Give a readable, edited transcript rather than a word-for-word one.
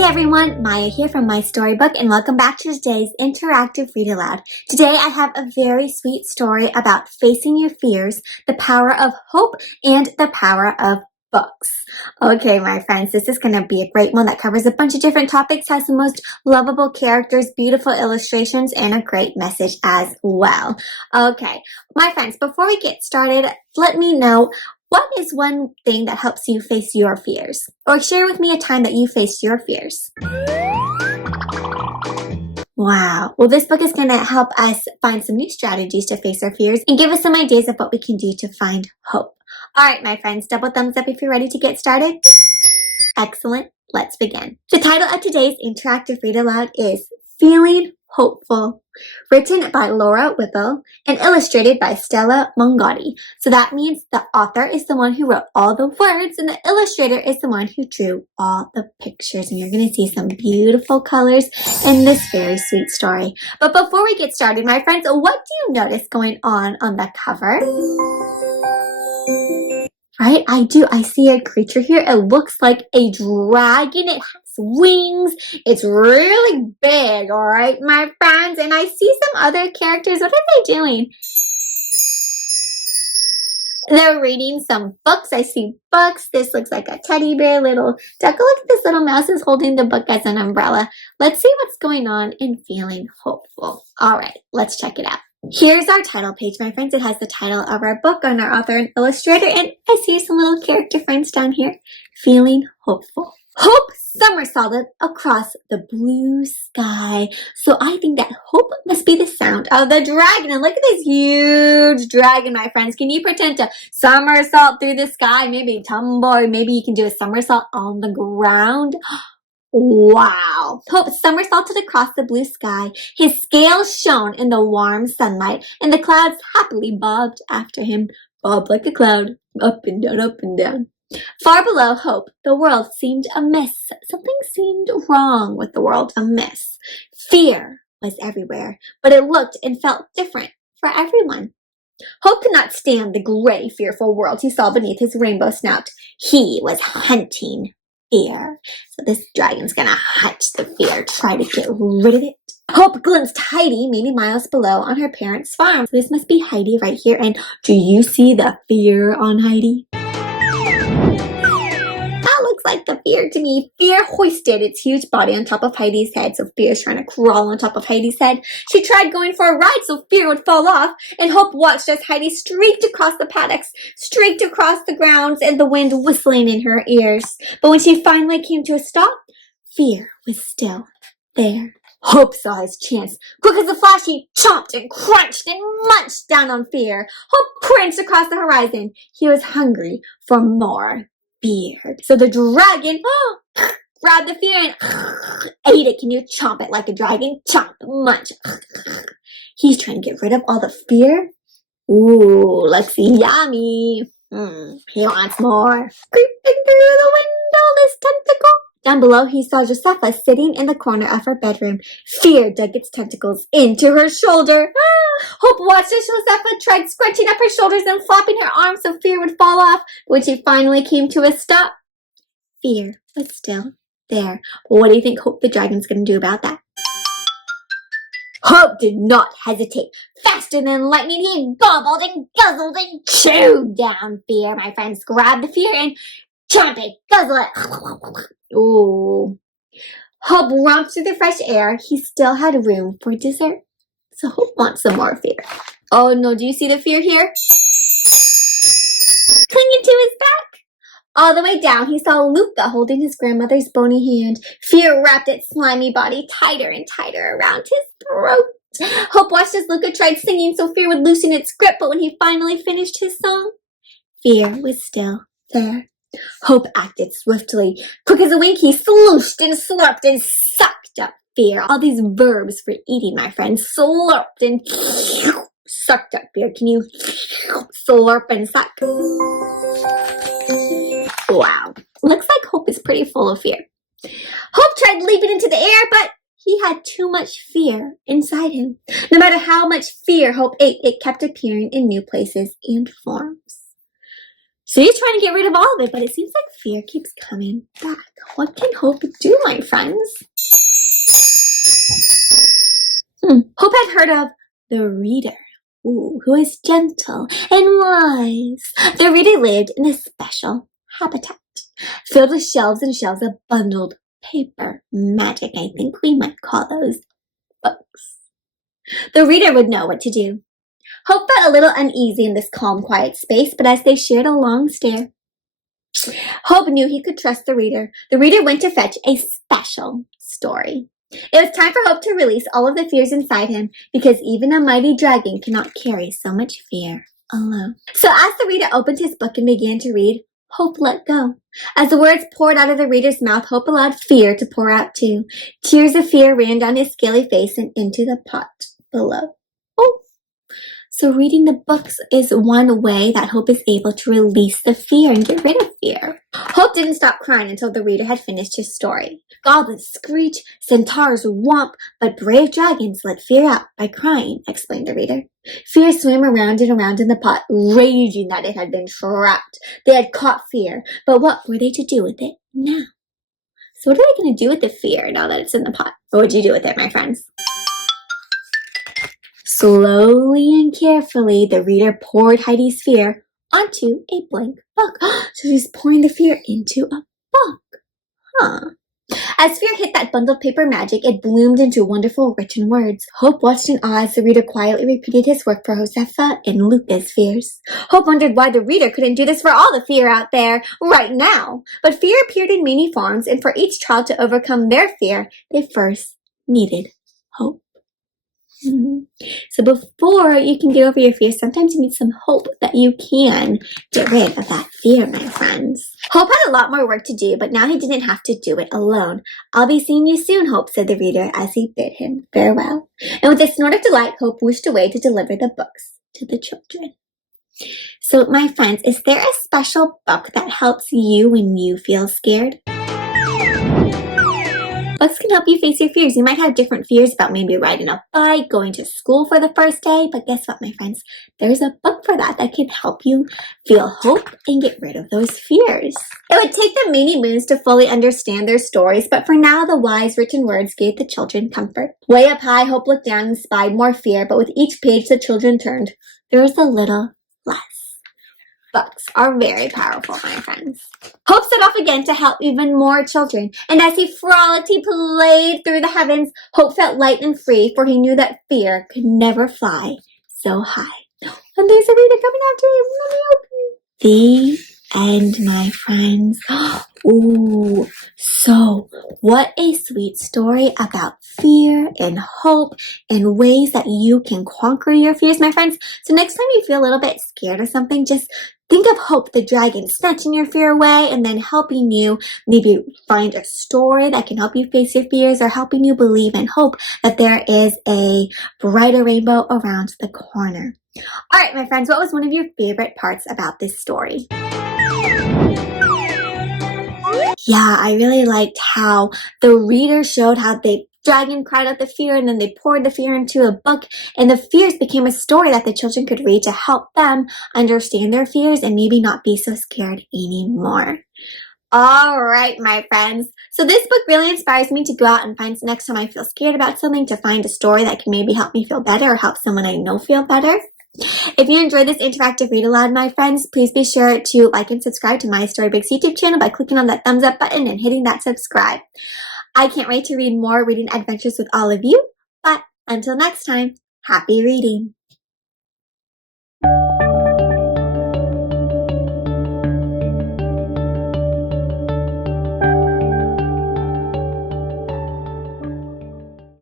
Hey everyone, Maya here from MaiStoryBook and welcome back to today's interactive read aloud. Today I have a very sweet story about facing your fears, the power of hope, and the power of books. Okay, my friends, this is going to be a great one that covers a bunch of different topics, has the most lovable characters, beautiful illustrations, and a great message as well. Okay, my friends, before we get started, let me know, what is one thing that helps you face your fears? Or share with me a time that you faced your fears. Wow. Well, this book is going to help us find some new strategies to face our fears and give us some ideas of what we can do to find hope. All right, my friends, double thumbs up if you're ready to get started. Excellent. Let's begin. The title of today's interactive read aloud is Feeling Hopeful, written by Laura Wippell and illustrated by Stella Mongodi. So that means the author is the one who wrote all the words and the illustrator is the one who drew all the pictures. And you're going to see some beautiful colors in this very sweet story. But before we get started, my friends, what do you notice going on the cover? Right, I do. I see a creature here. It looks like a dragon. It has wings. It's really big, all right, my friends. And I see some other characters. What are they doing? They're reading some books. I see books. This looks like a teddy bear, little duck. Look at this little mouse is holding the book as an umbrella. Let's see what's going on in Feeling Hopeful. All right, let's check it out. Here's our title page, my friends. It has the title of our book on our author and illustrator, and I see some little character friends down here. Feeling Hopeful. Hope somersaulted across the blue sky. So I think that hope must be the sound of the dragon. And look at this huge dragon, my friends. Can you pretend to somersault through the sky? Maybe tumble, or maybe you can do a somersault on the ground. Wow. Hope somersaulted across the blue sky. His scales shone in the warm sunlight, and the clouds happily bobbed after him. Bobbed like a cloud, up and down, up and down. Far below Hope, the world seemed amiss. Something seemed wrong with the world, amiss. Fear was everywhere, but it looked and felt different for everyone. Hope could not stand the gray, fearful world he saw beneath his rainbow snout. He was hunting fear. So this dragon's gonna hunt the fear, try to get rid of it. Hope glimpsed Heidi many miles below on her parents' farm. So this must be Heidi right here. And do you see the fear on Heidi? That looks like the fear to me. Fear hoisted its huge body on top of Heidi's head. So Fear's trying to crawl on top of Heidi's head. She tried going for a ride so Fear would fall off. And Hope watched as Heidi streaked across the paddocks, streaked across the grounds, and the wind whistling in her ears. But when she finally came to a stop, Fear was still there. Hope saw his chance. Quick as a flash, he chomped and crunched and munched down on Fear. Hope pranced across the horizon. He was hungry for more fear. So the dragon grabbed the fear and ate it. Can you chomp it like a dragon? Chomp, munch. He's trying to get rid of all the fear. Ooh, let's see. Yummy. He wants more. Creeping through the window, this tentacle. Down below, he saw Josepha sitting in the corner of her bedroom. Fear dug its tentacles into her shoulder. Hope watched as Josepha tried scrunching up her shoulders and flopping her arms so Fear would fall off. When she finally came to a stop, Fear was still there. But what do you think Hope the dragon's going to do about that? Hope did not hesitate. Faster than lightning, he gobbled and guzzled and chewed down Fear. My friends, grabbed the fear and chomp it, guzzle it. Ooh. Hope romped through the fresh air. He still had room for dessert. So Hope wants some more fear. Oh no, do you see the fear here? Clinging to his back. All the way down, he saw Luca holding his grandmother's bony hand. Fear wrapped its slimy body tighter and tighter around his throat. Hope watched as Luca tried singing so Fear would loosen its grip, but when he finally finished his song, Fear was still there. Hope acted swiftly. Quick as a wink, he slooshed and slurped and sucked up Fear. All these verbs for eating, my friends. Slurped and sucked up Fear. Can you slurp and suck? Wow. Looks like Hope is pretty full of fear. Hope tried leaping into the air, but he had too much fear inside him. No matter how much fear Hope ate, it kept appearing in new places and forms. She's trying to get rid of all of it, but it seems like fear keeps coming back. What can Hope do, my friends? Hope had heard of the Reader, who is gentle and wise. The Reader lived in a special habitat, filled with shelves and shelves of bundled paper magic. I think we might call those books. The Reader would know what to do. Hope felt a little uneasy in this calm, quiet space, but as they shared a long stare, Hope knew he could trust the Reader. The Reader went to fetch a special story. It was time for Hope to release all of the fears inside him, because even a mighty dragon cannot carry so much fear alone. So as the Reader opened his book and began to read, Hope let go. As the words poured out of the Reader's mouth, Hope allowed fear to pour out too. Tears of fear ran down his scaly face and into the pot below. So reading the books is one way that Hope is able to release the fear and get rid of fear. Hope didn't stop crying until the Reader had finished his story. Goblins screech, centaurs whomp, but brave dragons let fear out by crying, explained the Reader. Fear swam around and around in the pot, raging that it had been trapped. They had caught fear, but what were they to do with it now? So what are they going to do with the fear now that it's in the pot? What would you do with it, my friends? Slowly and carefully, the Reader poured Heidi's fear onto a blank book. So she's pouring the fear into a book. As fear hit that bundled paper magic, it bloomed into wonderful written words. Hope watched in awe as the Reader quietly repeated his work for Josefa and Luca's fears. Hope wondered why the Reader couldn't do this for all the fear out there right now. But fear appeared in many forms, and for each child to overcome their fear, they first needed hope. So before you can get over your fear, sometimes you need some hope that you can get rid of that fear, my friends. Hope had a lot more work to do, but now he didn't have to do it alone. I'll be seeing you soon, Hope, said the Reader as he bid him farewell. And with a snort of delight, Hope wished away to deliver the books to the children. So, my friends, is there a special book that helps you when you feel scared? Books can help you face your fears. You might have different fears about maybe riding a bike, going to school for the first day, but guess what, my friends? There's a book for that can help you feel hope and get rid of those fears. It would take them many moons to fully understand their stories, but for now, the wise written words gave the children comfort. Way up high, Hope looked down and spied more fear, but with each page the children turned, there was a little less. Books are very powerful, my friends. Hope set off again to help even more children, and as he frolicked, he played through the heavens. Hope felt light and free, for he knew that fear could never fly so high. And there's a Reader coming after him. Let me help you. The end, my friends. Ooh, so what a sweet story about fear and hope and ways that you can conquer your fears, my friends. So next time you feel a little bit scared or something, just think of Hope the dragon snatching your fear away and then helping you maybe find a story that can help you face your fears, or helping you believe and hope that there is a brighter rainbow around the corner. All right, my friends, what was one of your favorite parts about this story? Yeah, I really liked how the Reader showed how the dragon cried out the fear, and then they poured the fear into a book, and the fears became a story that the children could read to help them understand their fears and maybe not be so scared anymore. All right, my friends. So this book really inspires me to go out and find, next time I feel scared about something, to find a story that can maybe help me feel better or help someone I know feel better. If you enjoyed this interactive read aloud, my friends, please be sure to like and subscribe to MaiStoryBook's YouTube channel by clicking on that thumbs up button and hitting that subscribe. I can't wait to read more reading adventures with all of you, but until next time, happy reading!